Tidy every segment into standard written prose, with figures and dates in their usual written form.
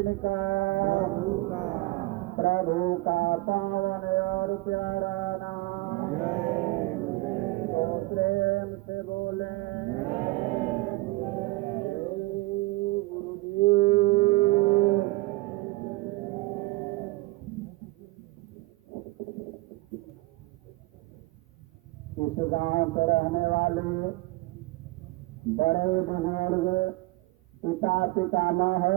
जिनका प्रभु का पावन और प्यारा नाम, तो प्रेम से बोले गुरु जी। इस गांव के रहने वाले बड़े बुजुर्ग, पिता पितामह,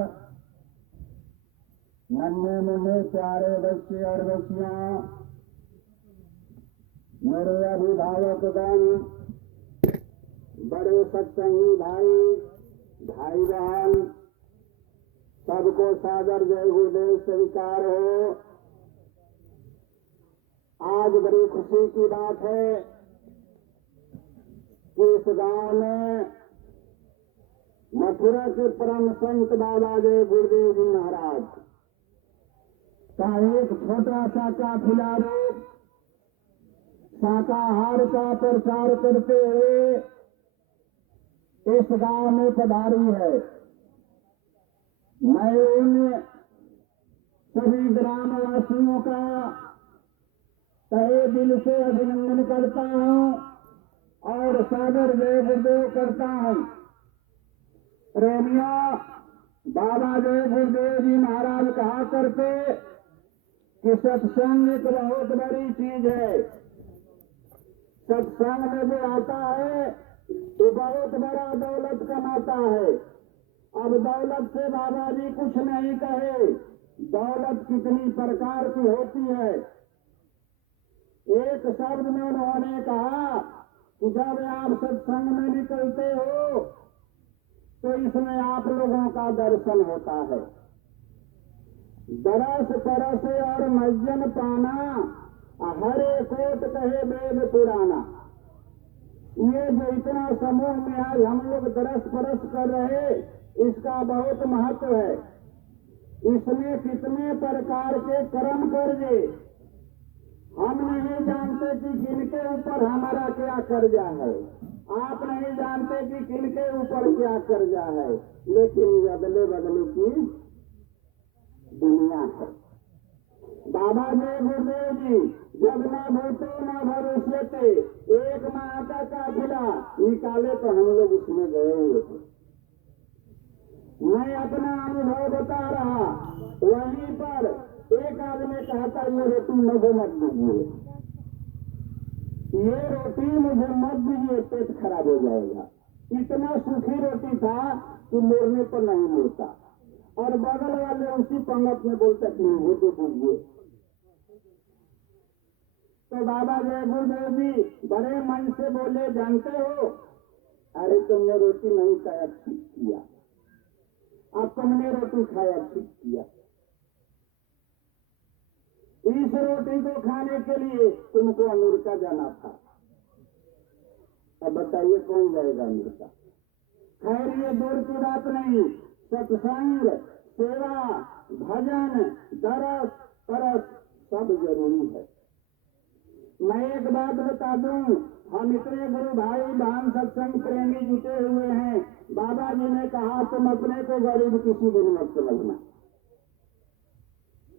नन्हे मुन्ने प्यारे बच्चे और बच्चियां, मेरे अभिभावकगण, बड़े सत्संगी भाई भाई बहन, सबको सादर जय गुरुदेव स्वीकार हो। आज बड़ी खुशी की बात है कि इस गांव में मथुरा के परम संत बाबा जय गुरुदेव जी महाराज का एक छोटा सा काफिला रूप शाकाहार का प्रचार करते हुए इस गांव में पधारी है। मैं उन सभी ग्रामवासियों का तहे दिल से अभिनंदन करता हूं और सादर जय गुरुदेव करता हूं। प्रेमियों, बाबा जय गुरुदेव जी महाराज कहा करते कि सत्संग एक बहुत बड़ी चीज है। सत्संग में जो आता है तो बहुत बड़ा दौलत कमाता है। अब दौलत से बाबा जी कुछ नहीं कहे, दौलत कितनी प्रकार की होती है। एक शब्द में उन्होंने कहा कि जब आप सत्संग में निकलते हो तो इसमें आप लोगों का दर्शन होता है। दरस परस और मज्जन पाना, हरे कोट कहे वेद पुराना। ये जो इतना समूह में आज हम लोग दरस परस कर रहे, इसका बहुत महत्व है। इसमें कितने प्रकार के कर्म कर्जे, हम नहीं जानते कि किनके ऊपर हमारा क्या कर्जा है, आप नहीं जानते कि किनके ऊपर क्या कर्जा है, लेकिन अदले बदले की दुनिया है। बाबा जय गुरुदेव जी जब न भूतो न भविष्यते एक माह का काफिला निकाले तो हम लोग उसमें गए हुए थे। मैं अपना अनुभव बता रहा, वहीं पर एक आदमी कहता ये रोटी मुझे मत दीजिए, ये रोटी मुझे मत दीजिए, पेट खराब हो जाएगा। इतना सूखी रोटी था कि मुड़ने पर नहीं मुड़ता, और बगल वाले उसी पंगत में बोलता कि मुझे तो दीजिए। तो बाबा जय गुरुदेव जी बड़े मन से बोले, जानते हो, अरे तुमने रोटी नहीं खाया, ठीक किया। अब तुमने रोटी खाया, ठीक किया। इस रोटी को खाने के लिए तुमको अमेरिका जाना था। अब बताइए कौन जाएगा अमेरिका? खैर ये दूर की बात नहीं। सत्संग, सेवा, भजन, दरस परस सब जरूरी है। मैं एक बात बता दूं, हम इतने गुरु भाई बहन सत्संग प्रेमी जुटे हुए हैं। बाबा जी ने कहा तुम अपने को गरीब किसी दिन मत समझना,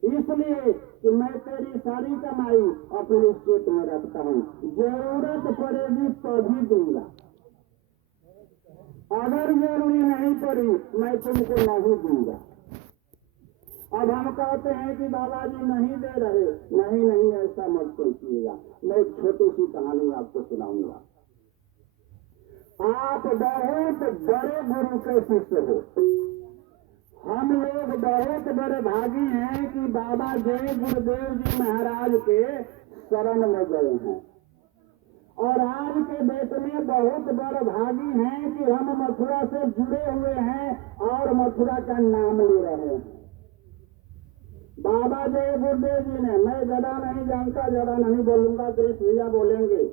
इसलिए कि मैं तेरी सारी कमाई अपने स्टेट में रखता हूँ, जरूरत पड़ेगी तो भी दूंगा, अगर जरूरी नहीं पड़ी मैं तुमको नहीं दूंगा। अब हम कहते हैं कि बाबा जी नहीं दे रहे, नहीं ऐसा मत सोचिएगा। मैं एक छोटी सी कहानी आपको सुनाऊंगा। आप बहुत बड़े गुरु के शिष्य हो, हम लोग बहुत बड़े भागी हैं कि बाबा जय गुरुदेव जी महाराज के शरण में गए हैं, और आज के देश में बहुत बड़े भागी हैं कि हम मथुरा से जुड़े हुए हैं और मथुरा का नाम ले रहे हैं। बाबा जय गुरुदेव जी ने, मैं ज्यादा नहीं जानता, ज्यादा नहीं बोलूंगा, कृष्ण भैया बोलेंगे।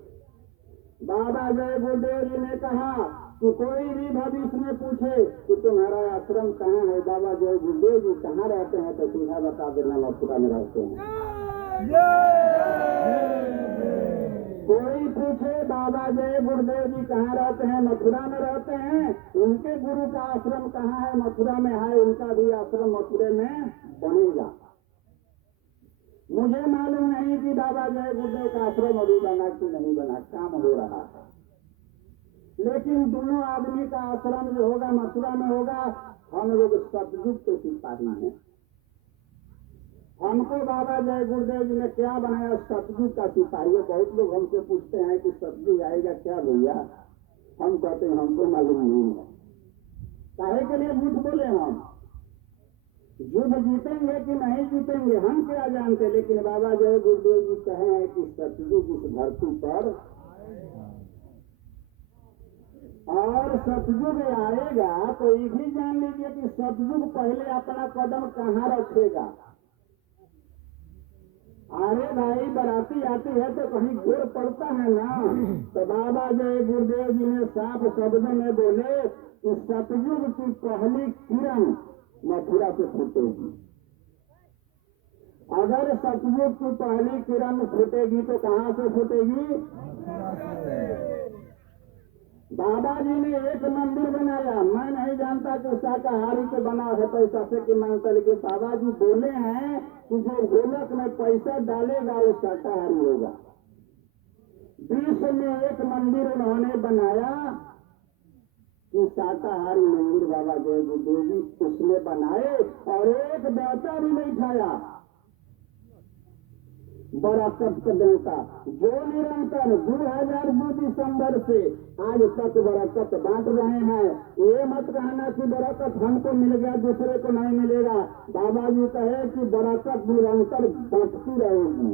बाबा जय गुरुदेव जी ने कहा कि कोई भी भविष्य में पूछे कि तुम्हारा आश्रम कहाँ है, बाबा जय गुरुदेव जी कहाँ रहते हैं, तो सीधा बता देना मथुरा में रहते हैं। कोई पूछे बाबा जय गुरुदेव जी कहाँ रहते हैं? मथुरा में रहते हैं। उनके गुरु का आश्रम कहाँ है? मथुरा में है। उनका भी आश्रम मथुरे में बनेगा। मुझे मालूम नहीं कि बाबा जय गुरुदेव का आश्रम अभी बना कि नहीं बना, काम हो रहा है। लेकिन दोनों आदमी का आश्रम जो होगा मथुरा में होगा। हम लोग सतयुग के सिपाही हैं। हमको बाबा जय गुरुदेव जी ने क्या बनाया? सतयुग का सिपाही। बहुत लोग हमसे पूछते हैं कि सतयुग आएगा क्या भैया? हम कहते हैं हमको मालूम नहीं है। काहे के लिए झूठ बोले? हम युद्ध जीतेंगे कि नहीं जीतेंगे हम क्या जानते। लेकिन बाबा जय गुरुदेव जी कहे हैं कि सतयुग इस धरती पर, और सतयुग आएगा तो ये भी जान लीजिए कि सतयुग पहले अपना कदम कहाँ रखेगा। अरे भाई बाराती आती है तो कहीं गोर पड़ता है ना। तो बाबा जय गुरुदेव जी ने साफ शब्दों में बोले कि सतयुग की पहली किरण मथुरा से फूटेगी। अगर सतयुग की पहली किरण फूटेगी तो कहाँ से फूटेगी? बाबा जी ने एक मंदिर बनाया। मैं नहीं जानता कि शाकाहारी से बना है पैसा से कि मानता, लेकिन बाबा जी बोले हैं कि जो गोलक में पैसा डालेगा वो शाकाहारी होगा। विश्व में एक मंदिर उन्होंने बनाया कि शाकाहारी मंदिर बाबा जय गुरुदेव जी उसने बनाए, और एक देवता भी नहीं खाया। बरकत का देवता जो निरंतर 2002 दिसंबर से आज तक बरकत बांट रहे हैं। ये मत कहना कि बरकत हमको मिल गया दूसरे को नहीं मिलेगा। बाबा जी कहे कि बरकत निरंतर बांटती रहेगी।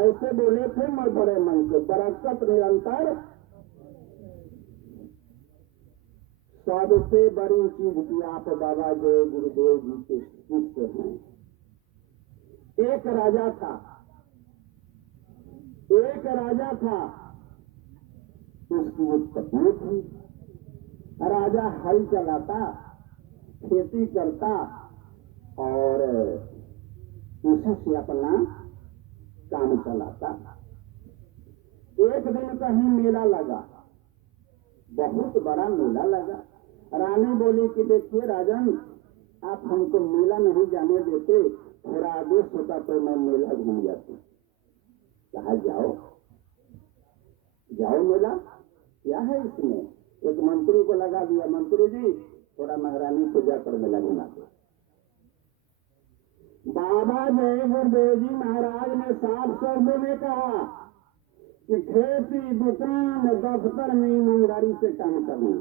ऐसे बोले थे मैं बड़े मन से, बरकत निरंतर। सबसे बड़ी चीज की आप बाबा जय गुरुदेव जी के शिष्य हैं। एक राजा था, उसकी एक पत्नी थी। राजा हल चलाता, खेती करता और उसी से अपना काम चलाता। एक दिन कहीं मेला लगा, बहुत बड़ा मेला लगा। रानी बोली कि देखिए राजन, आप हमको मेला नहीं जाने देते, थोड़ा आदेश होता तो मैं मेला घूम जाती। कहा जाओ मेला, क्या है इसमें? एक मंत्री को लगा दिया, मंत्री जी थोड़ा महारानी को जाकर मेला घुमा दो। बाबा जय गुरुदेव जी महाराज ने साफ शब्दों में कहा कि खेती, दुकान, दफ्तर में ईमानदारी से काम करना।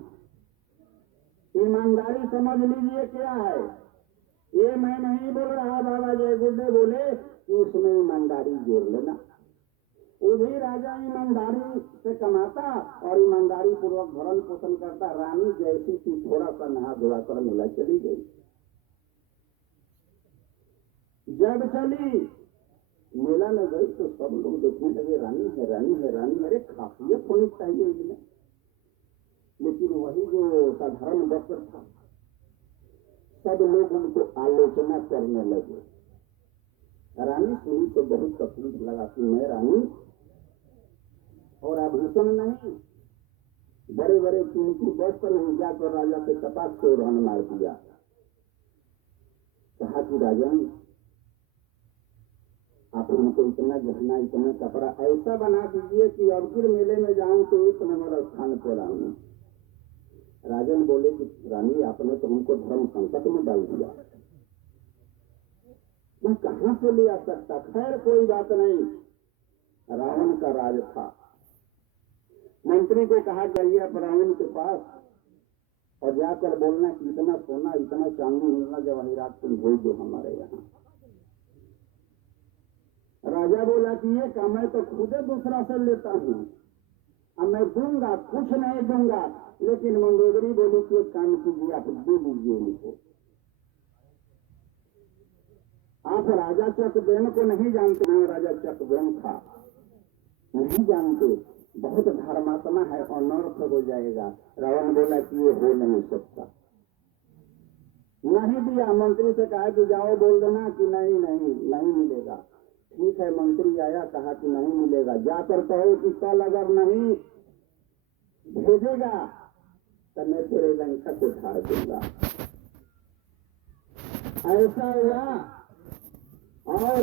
ईमानदारी समझ लीजिए क्या है। ये मैं नहीं बोल रहा, बाबा जय गुरुदेव बोले कि उसमें ईमानदारी जोड़ लेना। वो भी राजा ईमानदारी से कमाता और ईमानदारी पूर्वक भरण पोषण करता। रानी जैसी थी, थोड़ा सा नहा धोला कर मेला चली गई। जब चली मेला में गई तो सब लोग देखने लगे रानी है, रानी है, रानी है। अरे खासियत होनी चाहिए इनमें। लेकिन वही जो साधारण वस्त्र था, सब लोग उनको आलोचना करने लगे। रानी सुनी तो बहुत तकलीफ लगा कि मैं रानी और आभूषण नहीं, बड़े बड़े कीमती वस्त्र नहीं, जाकर राजा से कपाट से उड़ान मार दिया। कहा कि राजन, आप हमको इतना गहना, इतना कपड़ा ऐसा बना दीजिए कि अब फिर मेले में जाऊं तो एक नंबर स्थान पर आऊं। राजन बोले कि रानी, आपने तो हमको धर्म संकट में डाल दिया, मैं कहां से ले आ सकता। खैर कोई बात नहीं। रावण का राज था। मंत्री को कहा जाइए आप रावण के पास और जाकर बोलना कि इतना सोना, इतना चांदी, इतना जवाहरात तुम भेज दो हमारे यहाँ। राजा बोला कि ये काम मैं तो खुदे दूसरा से लेता हूँ, अब मैं दूंगा, कुछ नहीं दूंगा। लेकिन मंगोदरी बोली कि एक काम कीजिए, आप दे दीजिए इनको। आप राजा चकबेन को नहीं जानते हैं, राजा चकबेन था, नहीं जानते, बहुत धर्मात्मा है, अनर्थ हो जाएगा। रावण बोला कि ये हो नहीं सकता, नहीं दिया। मंत्री से कहा कि जाओ बोल देना कि नहीं नहीं नहीं मिलेगा। ठीक है, मंत्री आया, कहा कि नहीं मिलेगा, जाकर कहो कि कल अगर नहीं भेजेगा तो मैं तेरे लंका को उठाड़ दूंगा। ऐसा हुआ और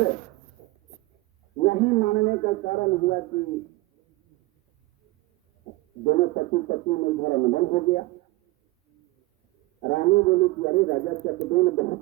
यही मानने का कारण हुआ कि दोनों पति पत्नी में इधर अनबन हो गया। रानी बोली कि अरे राजा चकदेन बहुत